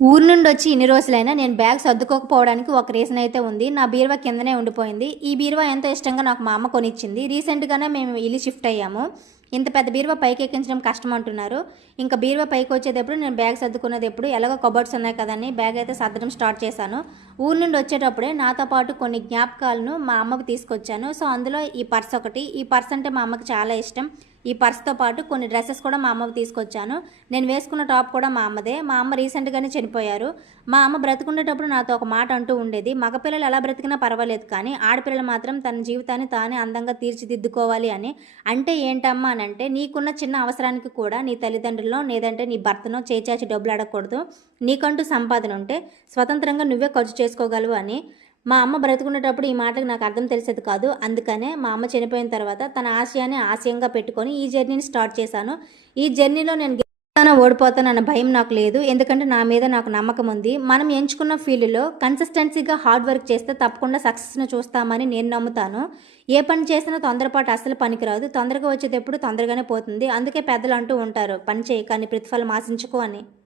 ఊరు నుండి వచ్చి ఇన్ని రోజులైనా నేను బ్యాగ్ సర్దుకోకపోవడానికి ఒక రీజన్ అయితే ఉంది. నా బీరువా కిందనే ఉండిపోయింది. ఈ బీరువా ఎంతో ఇష్టంగా నాకు మా అమ్మ కొనిచ్చింది. రీసెంట్‌గానే మేము ఇల్లు షిఫ్ట్ అయ్యాము. ఇంత పెద్ద బీరువా పైకి ఎక్కించడం కష్టం అంటున్నారు. ఇంకా బీరువా పైకి వచ్చేటప్పుడు నేను బ్యాగ్ సర్దుకునేది ఎప్పుడు ఎలాగో కబోర్డ్స్ ఉన్నాయి కదని బ్యాగ్ అయితే సర్దడం స్టార్ట్ చేశాను. ఊరు నుండి వచ్చేటప్పుడే నాతో పాటు కొన్ని జ్ఞాపకాలను మా అమ్మకి తీసుకొచ్చాను. సో, అందులో ఈ పర్స్ ఒకటి. ఈ పర్స్ అంటే మా అమ్మకి చాలా ఇష్టం. ఈ పర్స్‌తో పాటు కొన్ని డ్రెసెస్ కూడా మా అమ్మకి తీసుకొచ్చాను. నేను వేసుకున్న టాప్ కూడా మా అమ్మదే. మా అమ్మ రీసెంట్‌గానే చనిపోయారు. మా అమ్మ బ్రతికుండేటప్పుడు నాతో ఒక మాట అంటూ ఉండేది. మగపిల్లలు ఎలా బ్రతికినా పర్వాలేదు కానీ, ఆడపిల్లలు మాత్రం తన జీవితాన్ని తానే అందంగా తీర్చిదిద్దుకోవాలి అని. అంటే ఏంటమ్మా అనంటే, నీకున్న చిన్న అవసరానికి కూడా నీ తల్లిదండ్రులనో, లేదంటే నీ భర్తనో చేచాచి డబ్బులు అడగకూడదు. నీకంటూ సంపాదన ఉంటే స్వతంత్రంగా నువ్వే ఖర్చు చేసుకోగలవు అని. మా అమ్మ బ్రతికునేటప్పుడు ఈ మాటకి నాకు అర్థం తెలిసేది కాదు. అందుకనే మా అమ్మ చనిపోయిన తర్వాత తన ఆశయాన్ని ఆశయంగా పెట్టుకొని ఈ జర్నీని స్టార్ట్ చేశాను. ఈ జర్నీలో నేను గెలుస్తానో ఓడిపోతానన్న భయం నాకు లేదు. ఎందుకంటే నా మీద నాకు నమ్మకం ఉంది. మనం ఎంచుకున్న ఫీల్డ్‌లో కన్సిస్టెన్సీగా హార్డ్ వర్క్ చేస్తే తప్పకుండా సక్సెస్‌ని చూస్తామని నేను నమ్ముతాను. ఏ పని చేసినా తొందరపాటు అస్సలు పనికిరాదు. తొందరగా వచ్చేదెప్పుడు తొందరగానే పోతుంది. అందుకే పెద్దలు అంటూ ఉంటారు, "పని చేయి కానీ ప్రతిఫలం ఆశించకు" అని.